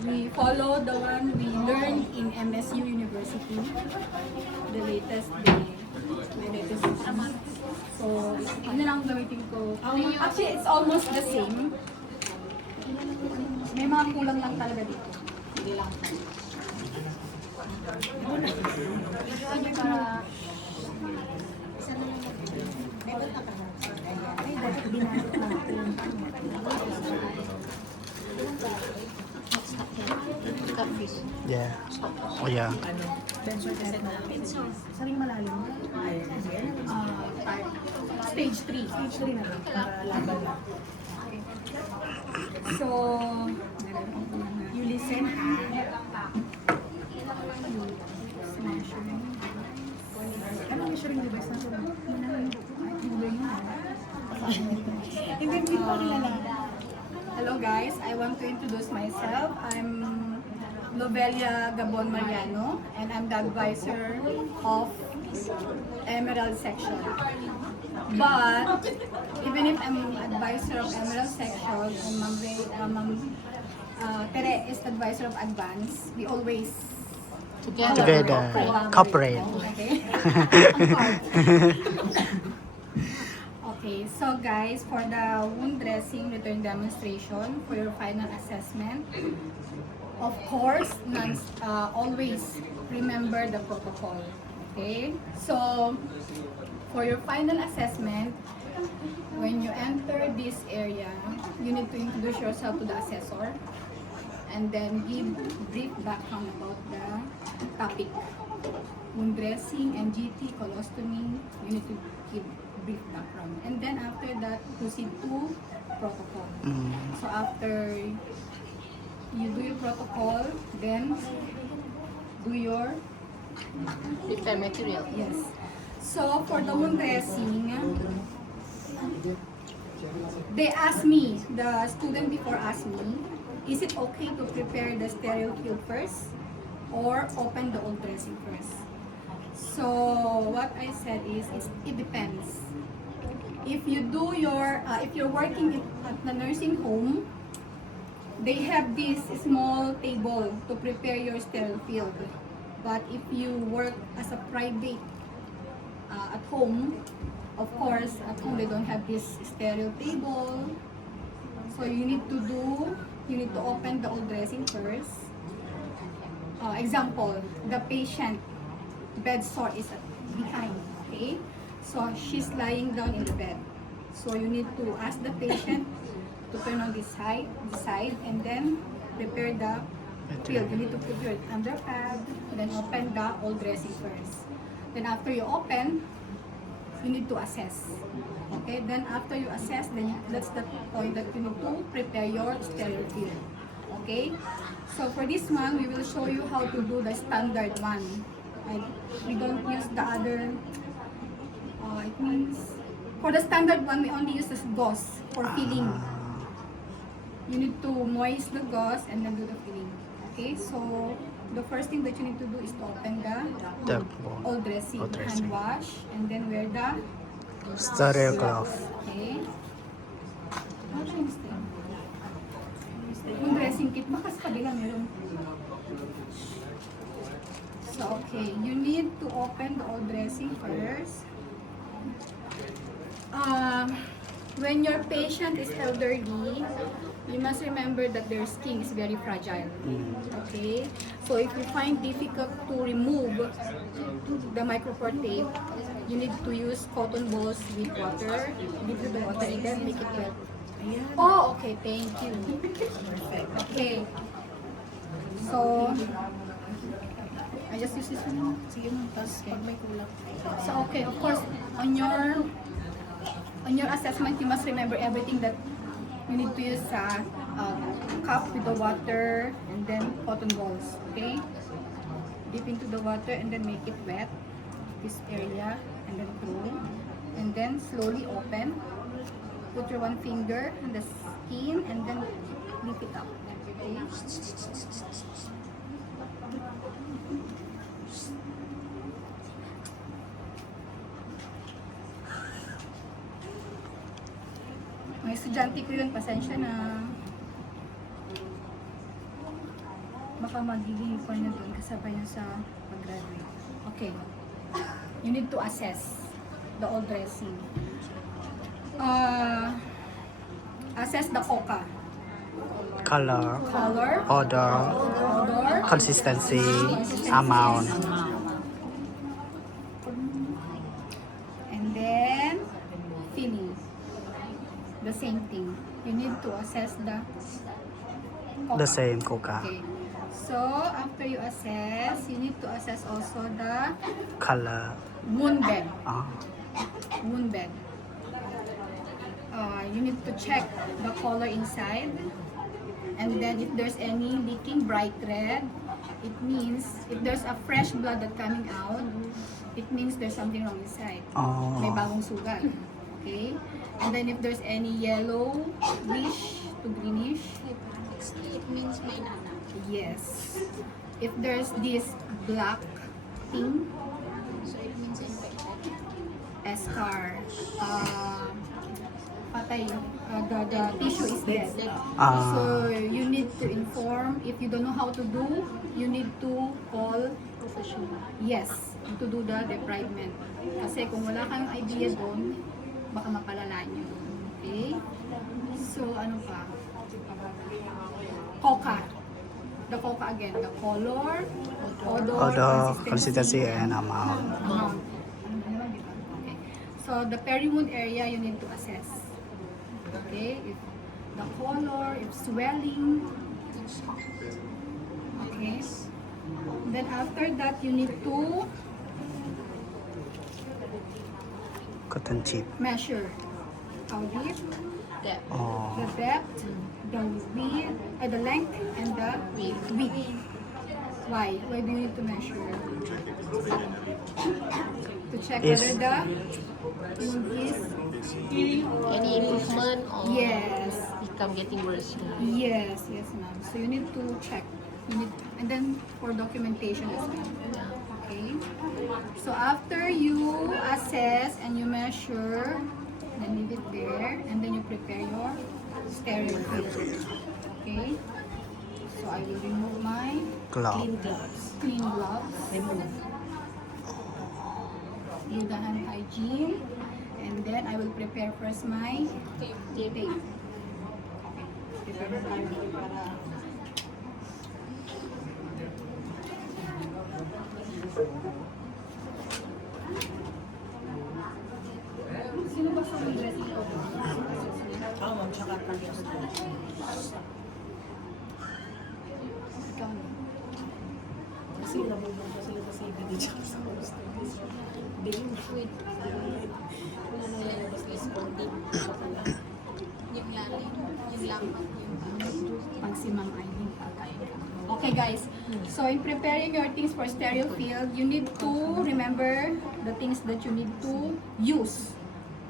We follow the one we learned in MSU University, the latest So, ano lang gamitin ko. Actually, it's almost the same. May mga kulang lang talaga dito. Hindi lang. Para ay, dapat binasok natin. Yeah. Oh yeah. Saring malalim. Stage 3. Stage 3 na lang. Para laban na. So, you listen. Ano measuring device na ito? Hindi ko kilala. Hello guys, I want to introduce myself. I'm Lobelia Gabon Mariano and I'm the advisor of Emerald Section. But even if I'm advisor of Emerald Section and Ma'am Tere is the advisor of Advance, we always Together. Cooperate. Okay. Okay, so guys, for the wound dressing return demonstration for your final assessment, of course, always remember the protocol. Okay, so for your final assessment, when you enter this area, you need to introduce yourself to the assessor and then give brief background about the topic. Wound dressing, NGT, colostomy, you need to give brief background. And then after that, proceed to protocol. So after you do your protocol, then do your Repair material. yes. So for the wound dressing, they asked me, the student before asked me, is it okay to prepare the sterile field first or open the old dressing first? So what I said is it depends. If you do your if you're working at the nursing home, they have this small table to prepare your sterile field. But if you work as a private at home, of course, at home they don't have this sterile table. So you need to open the old dressing first. Example, the patient bed sore is behind, okay? So she's lying down in the bed. So you need to ask the patient to turn on this side, and then prepare the field. You need to put your underpad, then open the old dressing first. Then after you open, you need to assess. Okay, then after you assess, then that's the point that you need to prepare your sterile field. Okay, so for this one, we will show you how to do the standard one. We don't use the other, it means, for the standard one, we only use this gauze for filling. You need to moist the gauze and then do the filling. Okay, so the first thing that you need to do is to open the old dressing, hand wash, and then wear the Sterile glove. okay. Ano yung stain? Yung dressing kit, baka sa kabila meron. So, okay, you need to open the old dressing first. When your patient is elderly, you must remember that their skin is very fragile. Okay? So if you find difficult to remove the micropore tape, you need to use cotton balls with water. Give the water and then make it wet. Oh, okay. Thank you. Okay. So, I just use this one. Sige mo, tapos pag may kulang. So, okay. Of course, on your assessment, you must remember everything that you need to use a cup with the water and then cotton balls. Okay? Dip into the water and then make it wet, this area, and then throw. And then slowly open. Put your one finger on the skin and then lift it up. Okay? Mga estudyante ko yun, pasensya na. baka magiging ko nyo doon kasabay nyo sa pag-graduate. Okay. You need to assess the old dressing. Assess the coca. Color, Color, odor, odor, consistency, amount. and then feeling. The same thing. You need to assess the coca. The same coca. Okay. So, after you assess, you need to assess also the Color. wound bed. Ah. Wound bed. You need to check the color inside. And then if there's any leaking bright red, it means if there's a fresh blood that coming out, it means there's something wrong inside. May Oh. bagong sugat. Okay? And then if there's any yellowish to greenish, It means may nana. yes. If there's this black thing, So it means infected. scar, patay, the tissue is dead. Ah. So you need to inform. If you don't know how to do, you need to call Professional. yes to do the debridement. Kasi kung wala kayong idea doon, baka mapalala nyo. Okay? So ano pa? Coca. The coca again. The color, odor, Odor, consistency, and amount. amount. Ano ba naman, di ba? Okay. So the peri-wound area you need to assess. Okay? If the color, if swelling. Okay? Then after that, you need to Cotton chip. measure how deep, Depth. Oh. the depth, the width, the length, and the width. Why? Why do you need to measure? To check If- whether the wound is Any improvement or yes, become getting worse? yes, ma'am. So you need to check. You need, and then for documentation as well. Okay. So after you assess and you measure, then leave it there, and then you prepare your sterile field. Okay. So I will remove my Glove. clean gloves. Do the hand hygiene, and then I will prepare first my tape. Okay. Prepare na tayo para sino ba sa dressing ko? Ikaw na. Kasi nabubog kasi kasi hindi siya sa host. Hindi yung With wala na yung responding sa pala. yung lalim, yung lambat, Pag si Ma'am Aileen patay. Okay guys, so in preparing your things for sterile field, you need to remember the things that you need to use.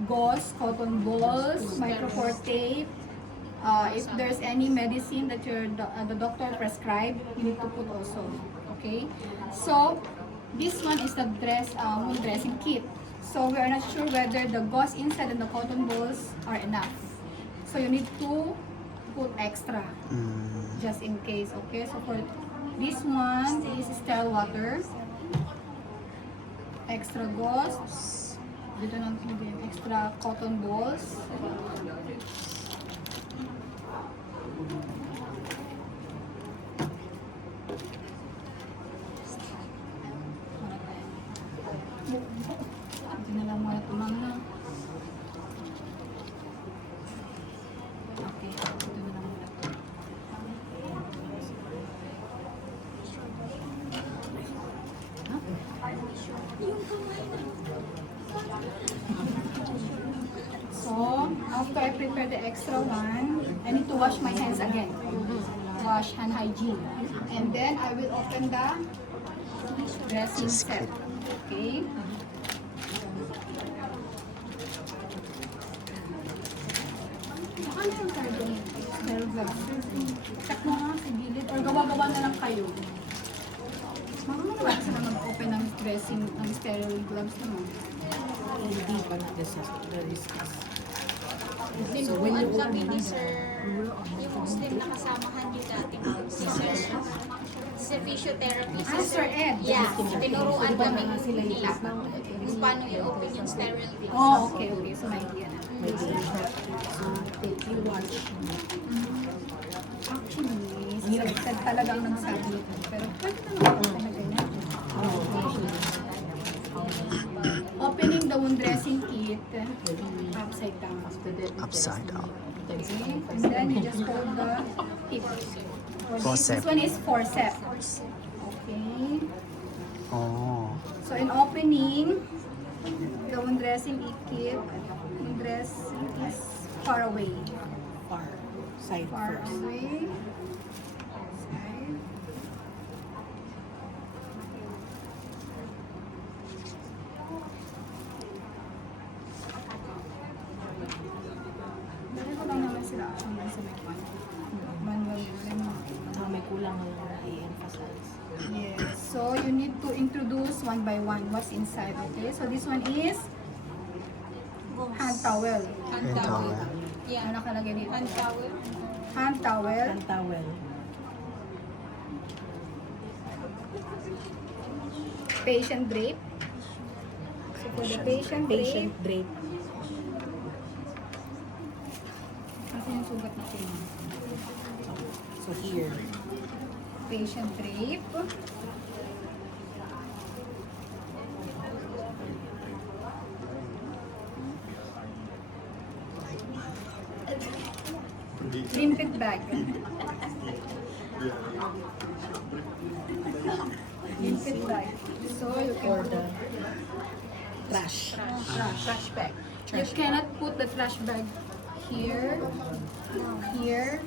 Gauze, cotton balls, micropore tape. If there's any medicine that the doctor prescribed, you need to put also. Okay? So, this one is the wound dressing kit. So, we are not sure whether the gauze inside and the cotton balls are enough. So, you need to put extra Mm. just in case. Okay? So, for this one, this is sterile water. Extra gauze. Dito natin din. Extra cotton balls. Hindi na lang muna tumang na. Okay, ito na lang muna. So, after I prepare the extra one, I need to wash my hands again. Wash hand hygiene. And then I will open the dressing set. Okay? Saka na yung carbon. Sterile gloves. Check mo nga sa gilid. Or gawa-gawa na lang kayo. Marunong naman sila mag-open ng dressing, ng sterile gloves naman. Hindi pa na-discuss. So, when you sabi ni Sir, yung Muslim na kasamahan niyo dati, si Sir, He's a physiotherapist. Ah, Sir Ed. Yeah, tinuruan kami nila kung paano i-open yung sterile pills. Oh, okay, okay. So, may idea na. May siya. If you watch, Actually, si Sir Ted talaga ang nagsabi. Pero pwede naman ako na ganyan. Opening the wound dressing kit upside down. Upside down. Okay, and then you just hold the hip. Forceps. This one is forceps. Okay. Oh. So in opening, the wound dressing kit, wound dressing is far away. side Far first. away. Side. Dali ko lang naman sila actually sa may manual rin. May kulang na lang i-emphasize. Yes. So you need to introduce one by one what's inside. Okay. So this one is hand towel. Hand Hand towel. towel. Yeah. Ano nakalagay dito? Hand towel. Hand towel. Hand towel. Patient drape. So for the patient Patient drape, drape. kasi yung sugat natin. So here. Patient drape. Limpet bag. Limpet bag. So you Or can the trash. trash bag. You cannot put the trash bag here, here.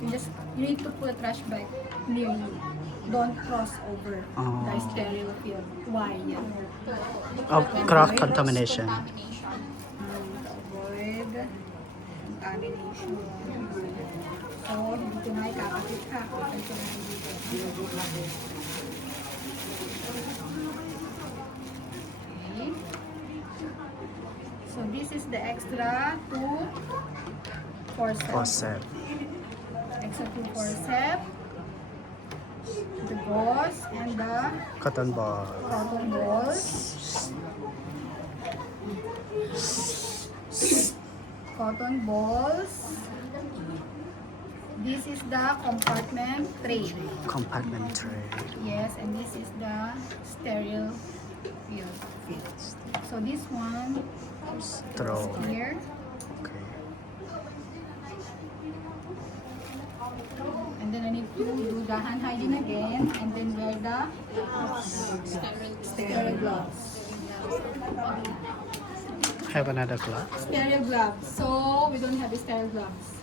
You need to put a trash bag near you. Don't cross over the Oh. sterile field. Why? Of cross contamination. Contamination. Avoid contamination. So, hindi ko na ikakapit ha. Kapit ko na dito. Okay. So, this is the extra 2 forceps. Forceps. Extra 2 forceps. The gauze and the Cotton ball. cotton balls. Cotton balls. This is the compartment tray. Compartment tray. Yes, and this is the sterile field. So this one Throw. here. Okay. And then I need to do the hand hygiene again and then wear the sterile gloves. Have another glove. Sterile gloves. So we don't have the sterile gloves.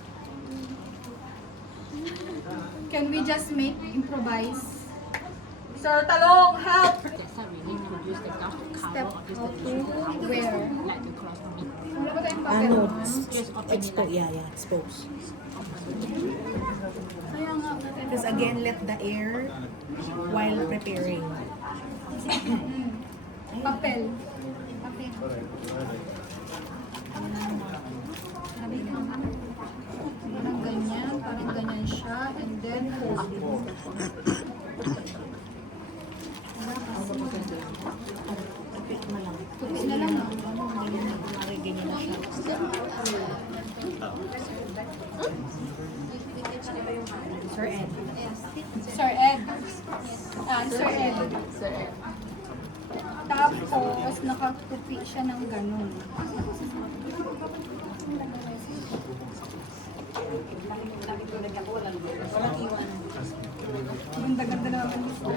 Can we just make improvise? Sir Talong, help! Step how to wear. Wala ba tayong papel? Ano? ma'am? Expose. Yeah, expose. Kaya nga, wala tayong Because again, let the air while preparing. papel. Papel. Parang ganyan, parang ganyan siya, and then hold. Tapit mo lang. Tupit na lang. ah. Kumari ganyan na siya. Sir Ed. Sir Ed. Sir Ed. Sir Ed. Tapos, nakatupi siya ng ganun. Ganda-ganda naman dito.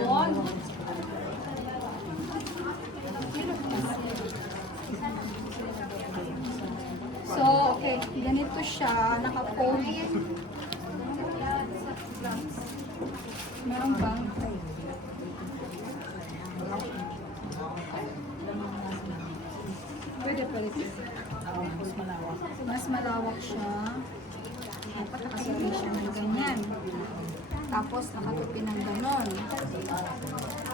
So, okay. Ganito siya. Naka-fold. Meron bang? Pwede pala ito. Mas malawak. Mas malawak siya. Dapat nakatupi siya ng ganyan. Tapos nakatupi ng ganon.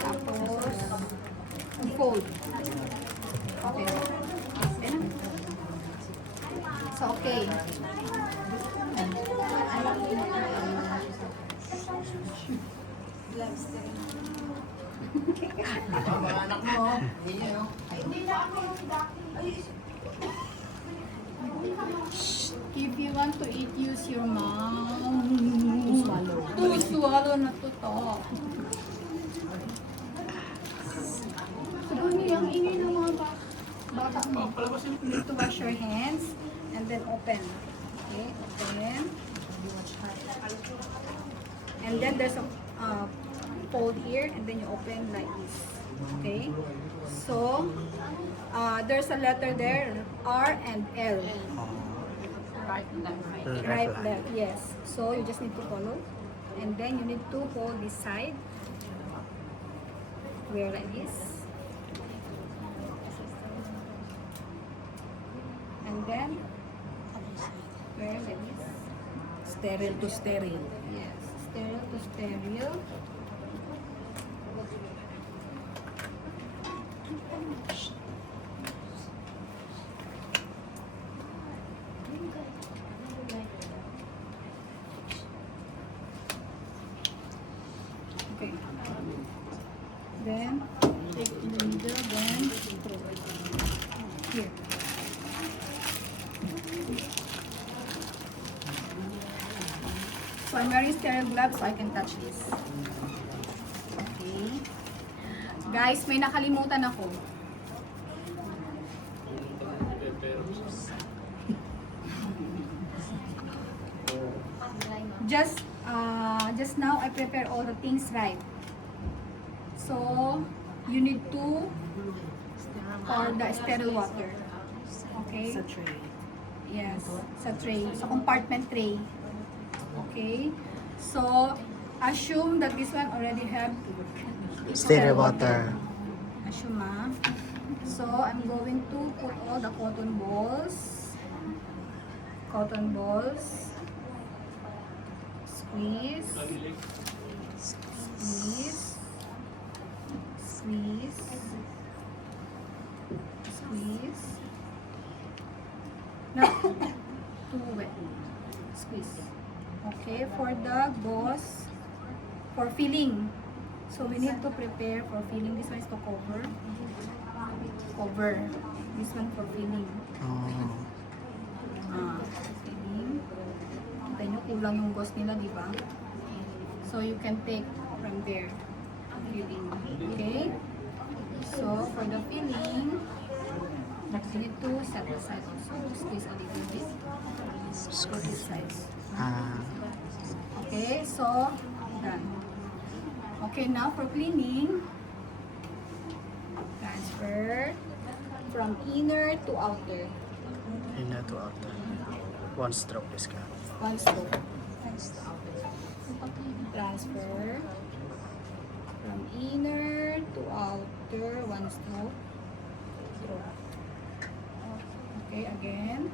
Tapos fold. Okay. Ayan na. So, okay. If you want to eat, use your mouth. To swallow. To swallow, not to talk. Siguro niyo ang ingay ng mga bata mo. You need to wash your hands and then open. Okay, open. And then there's a fold here and then you open like this. Okay? So, there's a letter there, R and L. Right, left, right. Right, left, yes. So you just need to follow. And then you need to hold this side. Wear like this. And then wear like this. Sterile to sterile. Yes, sterile to sterile. Okay. Then take in the middle, then here. So I'm wearing sterile gloves so I can touch this. Okay. Guys, may nakalimutan ako. Just now I prepare all the things right. So you need to pour the sterile water. Okay? Sa tray. Yes, sa tray, sa compartment tray. Okay? So assume that this one already have Sterile water. Assume So I'm going to put all the cotton balls. Squeeze. Squeeze. Squeeze. Squeeze. Not too wet. Squeeze. Okay, for the boss, for filling. So we need to prepare for filling. This one is to cover. Cover. This one for filling. Oh. Filling. Kita nyo, kulang yung boss nila, di ba? So you can take from there. Filling. Okay? So for the filling, you need to set aside also. Squeeze a little bit. For this size. Ah. Okay, so done. Okay, now for cleaning, transfer from inner to outer. Inner to outer. One stroke is good. One stroke. Transfer from inner to outer, one stroke. Okay, again.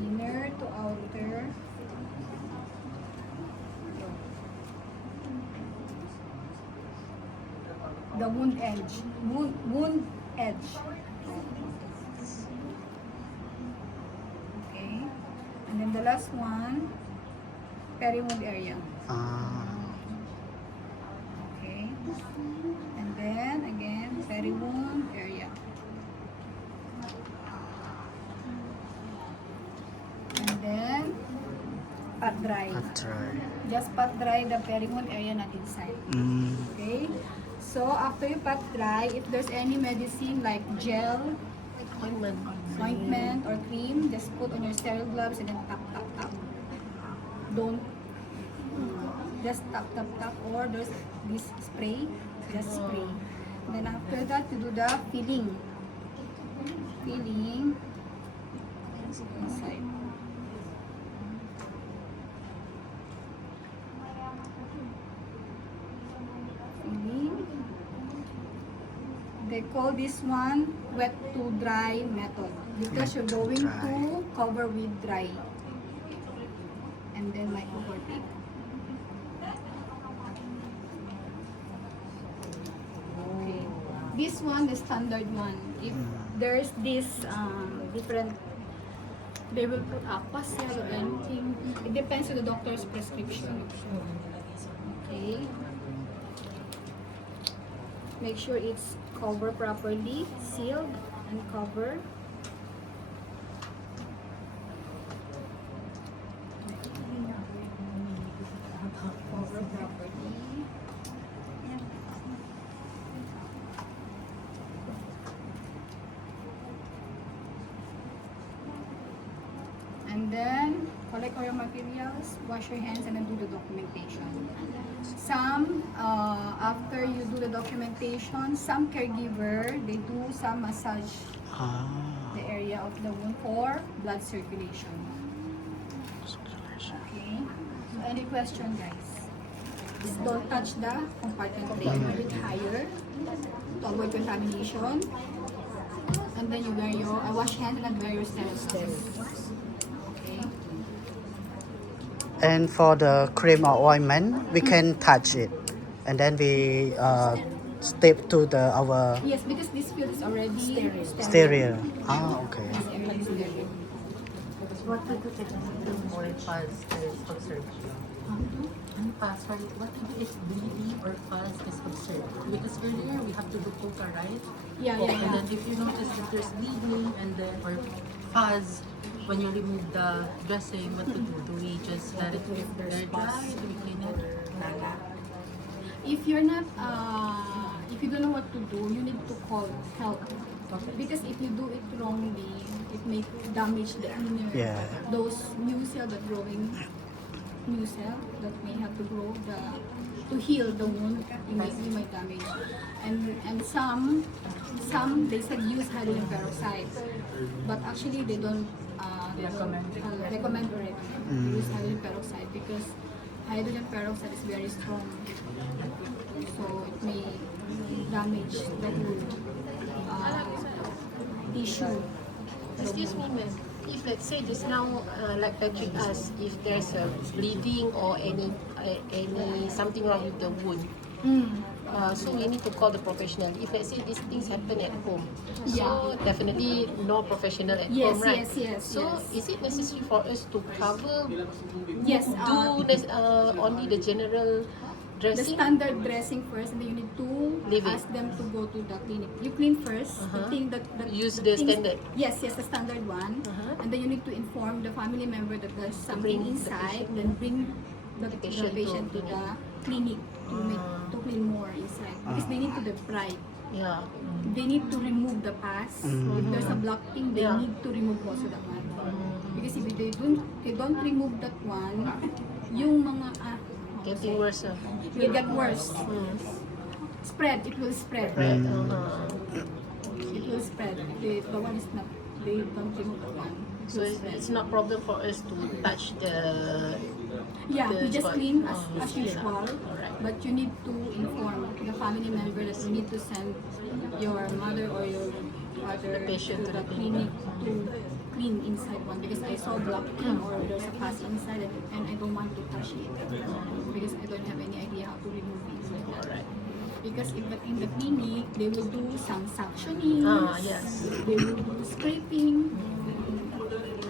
Inner to outer. The wound edge. Wound edge. Okay. And then the last one, peri-wound area. Ah. Okay. And then again, peri-wound area. And then, pat dry. Try. Just pat dry the peri-wound area not inside. Okay. So after you pat dry, if there's any medicine like gel, ointment or cream, just put on your sterile gloves and then tap, tap, tap. Don't just tap, tap, tap. Or there's this spray, just spray. And then after that, you do the filling. Filling inside. Filling. They call this one wet to dry method because you're going to cover with dry and then microcortic. Okay, this one the standard one. If there's this different, they will put aquacel or anything. It depends on the doctor's prescription. Make sure it's covered properly, sealed and covered. Cover properly. And then collect all your materials, wash your hands, and then do the documentation. Some, after you do the documentation, some caregiver, they do some massage Ah. the area of the wound for blood circulation. Okay? So any question, guys? Just don't touch the compartment plate. A bit higher to avoid contamination. And then you wear your, wash hands and then wear your stethoscope. Okay? And for the cream or ointment, we can touch it, and then we step to the our Yes, because this field is already stereo. Ah, okay. This area is stereo. What to do to more fuzz is observed? And fuzz, sorry, what to do if bleeding or fuzz is observed? Because earlier we have to do coca, right? Yeah, Oh, yeah, And yeah. then if you notice that there's bleeding and then or fuzz, when you remove the dressing, what to do? Do we just let it air dry? Do we clean it? If you're not, if you don't know what to do, you need to call help. Because if you do it wrongly, it may damage the inner, Yeah. those new cell that growing, new cell that may have to grow to heal the wound, you might damage. And some they said use hydrogen peroxide, but actually they don't recommend or use hydrogen peroxide because hydrogen peroxide is very strong, so it may damage the whole tissue. Excuse me, ma'am. If let's say just now, like Patrick asked, if there's a bleeding or any something wrong with the wound, so we need to call the professional. If let's say these things happen at home, so definitely no professional at Yes, home, right? yes. So is it necessary for us to cover, Yes, only the general the dressing? standard dressing first, and then you need to Leave it. ask them to go to the clinic. You clean first. The thing that Use the things- standard. Yes, the standard one. And then you need to inform the family member that there's something Bring the inside. Then bring the patient patient to to the clinic to clean more inside because they need to debride. Yeah. They need to remove the pus. If there's a block thing, they Yeah. need to remove also that one. Because if they don't remove that one, yung mga Getting worse. it will get worse. Spread. It will spread. Right. It will spread. The one is not. They don't remove the one. It So will it's, spread. it's not problem for us to touch the. Yeah, the you just spot. clean as Clean usual. Alright. But you need to inform the family member that you need to send your mother or your father The patient to to the the clinic to clean inside one because I saw blocking or there's a pus inside it and I don't want to touch it because I don't have any idea how to remove it like that. Alright. Because if in the clinic they will do some suctioning, Yes. they will do scraping.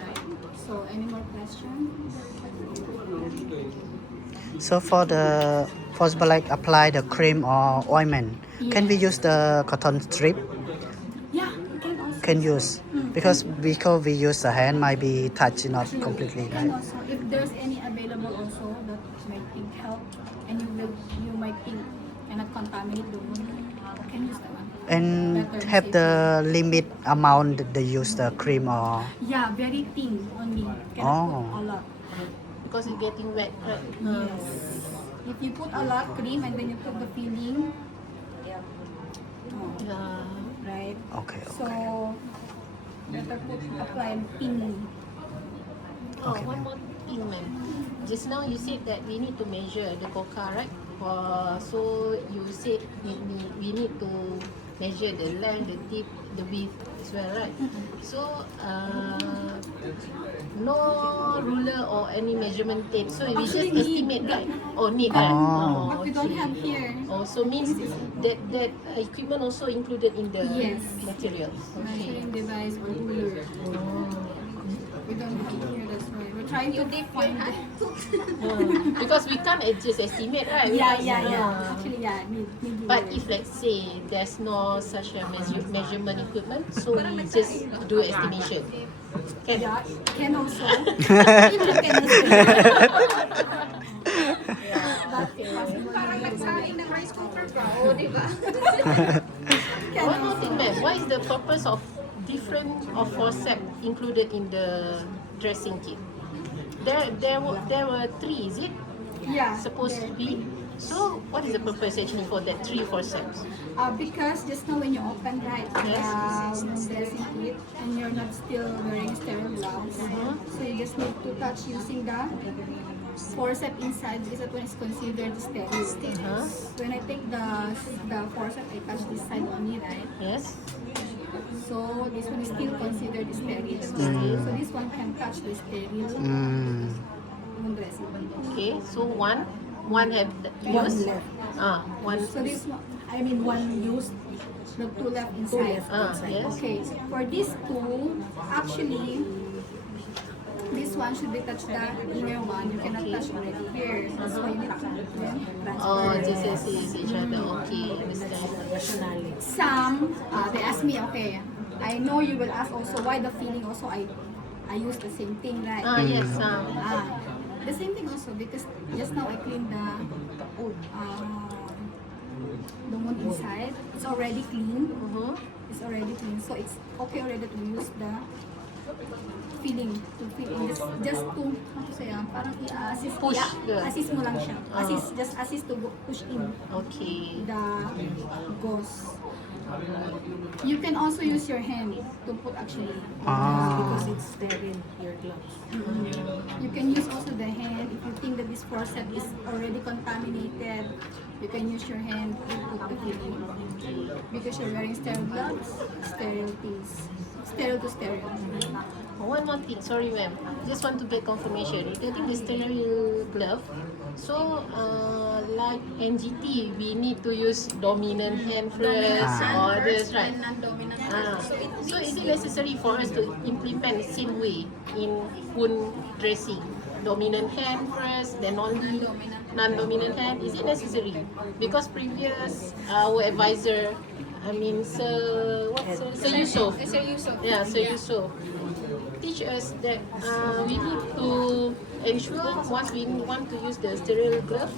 Right. So any more questions? So for the possible like apply the cream or ointment, can we use the cotton strip? Yeah, you can also. Can use because we use the hand might be touched not completely, And right? also, if there's any available also that might think help, and you might think cannot contaminate the wound, you can use that one. And Better, have safer. the limit amount that they use the cream or Yeah, very thin only. Cannot Oh. put a lot. Because it's getting wet, right? Yes. If you put a lot cream and then you put the filling, Yeah. right? okay. So better apply thin. Oh, one more thing, ma'am. Just now you said that we need to measure the coca, right? So you said we need to measure the length, the depth, the width as well, right? So no ruler or any measurement tape. So we just Actually, estimate, right? Oh, need, right? Oh. But we don't okay. have here. Oh, so means that equipment also included in the Yes. materials. Okay. Measuring device or ruler. Oh. We don't have here, that's why. We're try to find Because we can't just estimate, right? yeah, Because, yeah, yeah. Actually, yeah, need But if let's say there's no such a measurement equipment, so we just do estimation. Can? yeah, can also. Even can also. But possible. Parang nagsaing ng rice cooker pa. O, di ba? Can One more also. thing, ma'am. What is the purpose of different of forceps included in the dressing kit? There were three, is it? Yeah. Supposed to be. So what is the purpose actually for that 3 forceps? Because just now when you open right the dressing kit and you're not still wearing sterile gloves, so you just need to touch using the forceps inside because that one is considered sterile. When I take the forceps, I touch this side only, right? Yes. So this one is still considered sterile. So this one can touch the sterile dressing. Okay. So one had One used. left. One. So this one, I mean, one used, the 2 left two inside. left inside. Yes. Okay, for these 2, actually, this one should be touched the inner one. You cannot touch already here. That's why you need to transfer. Oh, just as each other. Okay, understand. Rationale. Some, they ask me, okay, I know you will ask also why the feeling also I use the same thing, right? Yes. The same thing also because just now I cleaned the one inside. It's already clean. It's already clean. So it's okay already to use the feeling to fill in just to ano say parang i-assist Push, yeah. assist mo lang siya. Just assist to push in Okay. the gauze. You can also use your hand to put actually. Because it's sterile, your gloves. You can use also the hand if you think that this forceps is already contaminated. You can use your hand to put the filling because you're wearing sterile gloves, sterile things, sterile to sterile. One more thing, sorry ma'am. Just want to get confirmation. Regarding the sterile glove, so like NGT, we need to use dominant hand first or this, right? And non-dominant. So is it necessary for us to implement the same way in wound dressing? Dominant hand first, then only non-dominant hand. Is it necessary? Because previous our advisor, I mean Sir Yusuf. Sir Yusuf. Yeah, Sir Yusuf teach us that we need to ensure once we want to use the sterile glove,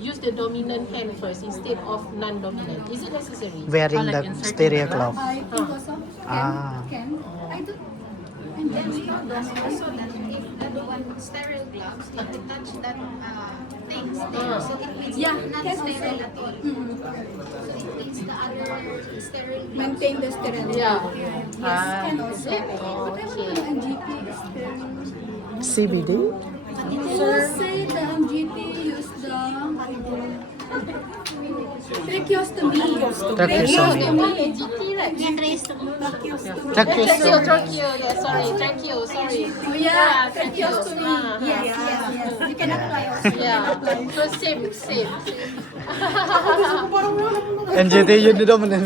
use the dominant hand first instead of non-dominant. Is it necessary? Wearing the stereo glove. I think also can. I do. And then we also that if the one sterile gloves, if you touch that things there, so it means Yeah, not can sterile also. at all. So it means the other sterile gloves. Maintain the sterility. Yeah. Yes, can also. Okay. The MGT is sterile. CBD? So say the MGT use the tracheostomy. Tracheostomy. NGT, right? Tracheostomy. Tracheo, yeah, sorry, sorry. Yeah, tracheostomy. Yes, yes, yes. You can apply also. Yeah, so same. NGT yun din naman eh.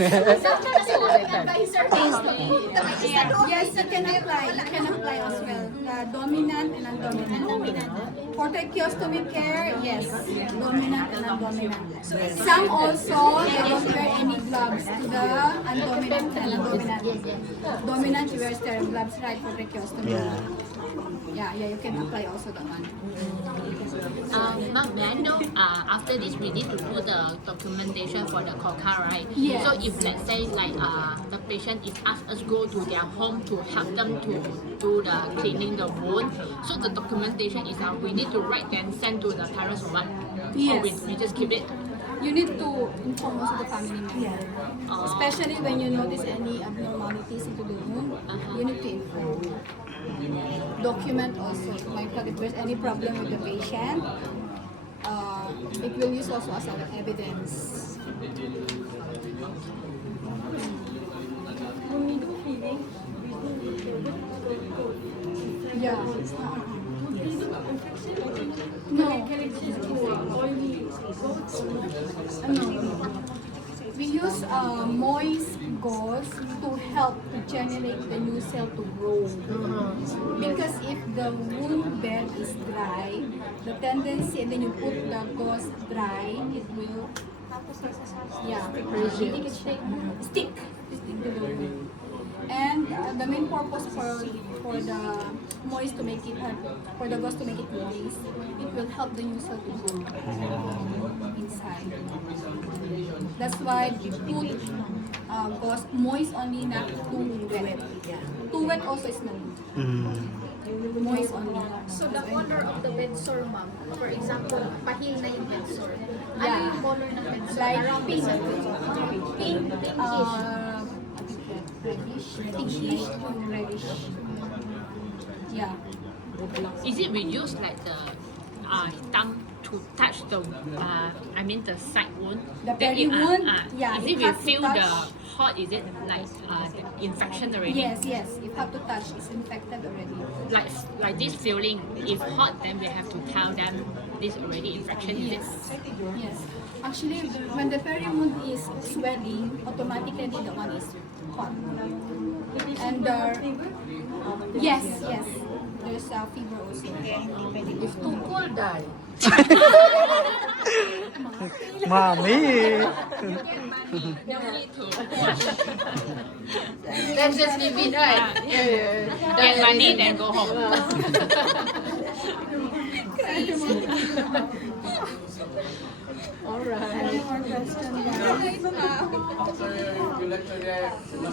Yes, you can apply. You can apply as well. The dominant and non-dominant. For tracheostomy care, yes, dominant and non-dominant. Some also they don't wear any gloves to the undominant and non-dominant. Dominant you wear sterile gloves, right, for tracheostomy. Yeah, you can apply also that one. Ma'am, may I know, after this we need to do the documentation for the COCA, right? Yes. So if let's say like the patient is asked us go to their home to help them to do the cleaning the wound, so the documentation is we need to write and send to the parents or what? Yes. Or we just keep it? You need to inform also the family member. Especially when you notice any abnormalities into the wound, you need to inform. Document also. Like if there's any problem with the patient, it will use also as an evidence. Yeah. No. No. We use moist gauze to help to generate the new cell to grow. Because if the wound bed is dry, the tendency, and then you put the gauze dry, it will, stick to the wound. And the main purpose for the moist to make it for the gauze to make it moist, it will help the new cell to grow inside. That's why we put gauze moist only, not too wet. Too wet also is no good. Moist only. So the color of the bed sore, ma'am, for example, pahil na yung bed sore. Ano Yeah. yung color ng bed sore? Like Around pink, the bed pink, Pinkish. pinkish to reddish. Yeah. Is it we use like the tongue to touch the the side wound? The Then belly it, wound, is you it we have to feel the touch. hot? Is it like the infection already? Yes, you have to touch. It's infected already. Like this feeling. If hot, then we have to tell them this already infection. Is it? Yes. Actually, when the peri wound is swelling, automatically the one is hot. And yes, there's a fever also. If too cold, die. Mommy. No need to wash. Let's just leave it, right? Get money, then go home. Any more questions, guys?